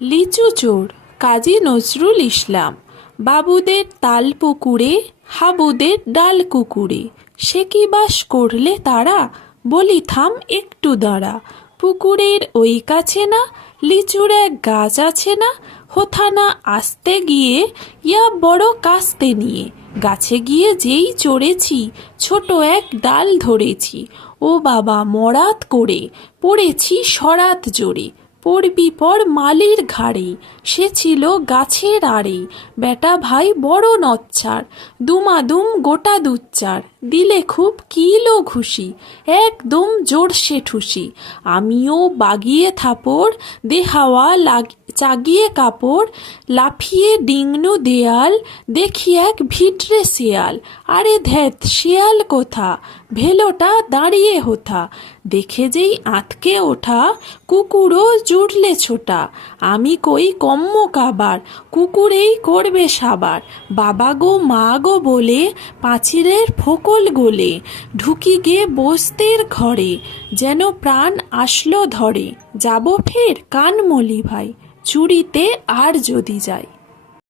লিচু চোর, কাজী নজরুল ইসলাম। বাবুদের তাল পুকুরে, হাবুদের ডাল কুকুরে। সে কি বাস করলে তারা? বলি, থাম একটু দাঁড়া। পুকুরের ওই কাছে না, লিচুর এক গাছ আছে না? হোথানা আসতে গিয়ে, ইয়া বড় কাস্তে নিয়ে। গাছে গিয়ে যেই চড়েছি, ছোট এক ডাল ধরেছি। ও বাবা, মরাত করে, পড়েছি সরাত জোরে। পড়বি পর মালির ঘাড়ে। সে ছিল গাছের আড়ে। বেটা ভাই বড় নচ্ছার। দুমাদুম গোটা দুচ্চার দিলে খুব কিলো ঘুষি। একদম জোরসে ঠুসি। আমিও বাগিয়ে থাপড়, দেহাওয়া লাগ চাগিয়ে কাপড় লাফিয়ে ডিংনু দেয়াল দেখি এক ভিটরে শেয়াল। আরে ধ্যাত শেয়াল কোথা? ভেলোটা দাঁড়িয়ে হোথা। দেখে যেই আঁতকে ওঠা কুকুরও জুড়লে ছোটা। আমি কই কম্ম কাবার, কুকুরেই করবে সাবার। বাবা গো, মা গো বলে পাঁচিরের ফোকল গোলে, ঢুকি গে বস্তির ঘরে। যেন প্রাণ আসলো ধরে। যাব ফের কান মলি ভাই। চুরিতে আর যদি যাই।